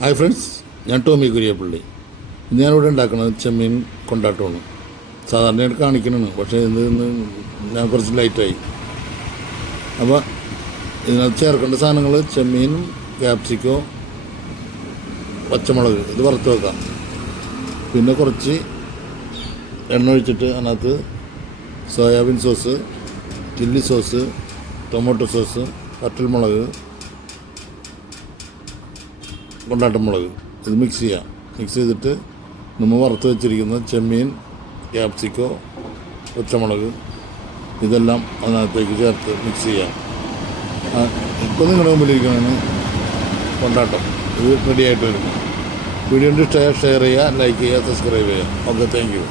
Hi friends, ഞാൻ ടോമി കുര്യപ്പള്ളി. ഞാനിവിടെ ഉണ്ടാക്കുന്നത് ചെമ്മീൻ കൊണ്ടാട്ടമാണ്. സാധാരണയായിട്ട് കാണിക്കണതാണ്, പക്ഷേ ഇന്ന് ഞാൻ കുറച്ച് ലൈറ്റായി. അപ്പോൾ ഇതിനകത്ത് ചേർക്കേണ്ട സാധനങ്ങൾ ചെമ്മീനും ക്യാപ്സിക്കോ, പച്ചമുളക് ഇത് വറുത്ത് വെക്കാം. പിന്നെ കുറച്ച് എണ്ണ ഒഴിച്ചിട്ട് അതിനകത്ത് soybean sauce, chilli sauce, tomato sauce, വറ്റൽമുളക്, കൊണ്ടാട്ടമുളക് ഇത് മിക്സ് ചെയ്യാം. മിക്സ് ചെയ്തിട്ട് നമ്മൾ വറുത്ത് വെച്ചിരിക്കുന്ന ചെമ്മീൻ, ക്യാപ്സിക്കോ, പച്ചമുളക് ഇതെല്ലാം അതിനകത്തേക്ക് ചേർത്ത് മിക്സ് ചെയ്യാം. ഇപ്പോൾ നിങ്ങളുടെ മുമ്പിലിരിക്കുന്നതാണ് കൊണ്ടാട്ടം. ഇത് റെഡിയായിട്ട് വരും. വീഡിയോ ഇഷ്ടമായാൽ ഷെയർ ചെയ്യുക, ലൈക്ക് ചെയ്യുക, സബ്സ്ക്രൈബ് ചെയ്യുക. Okay, thank you.